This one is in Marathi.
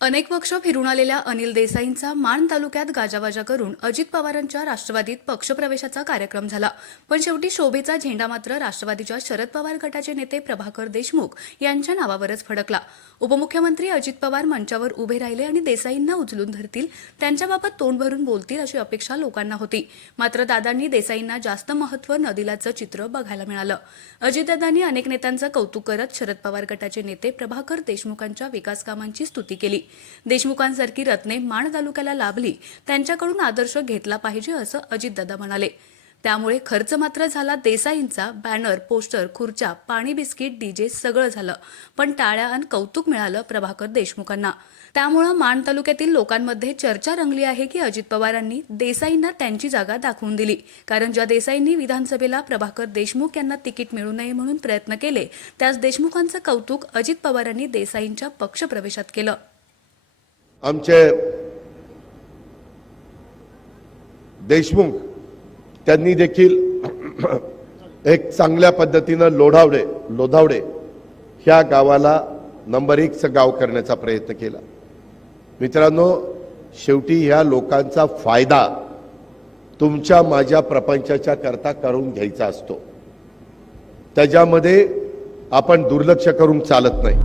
अनेक पक्ष फिरून आलेल्या अनिल देसाईंचा माण तालुक्यात गाजावाजा करून अजित पवारांच्या राष्ट्रवादीत पक्षप्रवेशाचा कार्यक्रम झाला. पण शेवटी शोभेचा झेंडा मात्र राष्ट्रवादीच्या शरद पवार गटाचे नेते प्रभाकर देशमुख यांच्या नावावरच फडकला. उपमुख्यमंत्री अजित पवार मंचावर उभे राहिले आणि देसाईंना उचलून धरतील, त्यांच्याबाबत तोंड भरून बोलतील अशी अपेक्षा लोकांना होती. मात्र दादांनी देसाईंना जास्त महत्त्व न दिल्याचं चित्र बघायला मिळालं. अजितदादांनी अनेक नेत्यांचं कौतुक करत शरद पवार गटाचे नेते प्रभाकर देशमुखांच्या विकास कामांची स्तुती केली. देशमुखांसारखी रत्ने माण तालुक्याला लाभली, त्यांच्याकडून आदर्श घेतला पाहिजे असं अजितदादा म्हणाले. त्यामुळे खर्च मात्र झाला देसाईंचा. बॅनर, पोस्टर, खुर्च्या, पाणी, बिस्किट, डीजे सगळं झालं, पण टाळ्या आणि कौतुक मिळालं प्रभाकर देशमुखांना. त्यामुळे माण तालुक्यातील लोकांमध्ये चर्चा रंगली आहे की अजित पवारांनी देसाईंना त्यांची जागा दाखवून दिली. कारण ज्या देसाईंनी विधानसभेला प्रभाकर देशमुख यांना तिकीट मिळू नये म्हणून प्रयत्न केले, त्याच देशमुखांचं कौतुक अजित पवारांनी देसाईंच्या पक्षप्रवेशात केलं. आमचे देशमुख त्यांनी देखील एक चांगल्या पद्धतीने लोधावडे ह्या गावाला नंबर 1 गाव करण्याचा प्रयत्न केला. मित्रांनो, शेवटी ह्या लोकांचा फायदा तुमच्या माझ्या प्रपंचाच्या करता करून घ्यायचा असतो. त्याच्यामध्ये आपण दुर्लक्ष करून चालत नाही.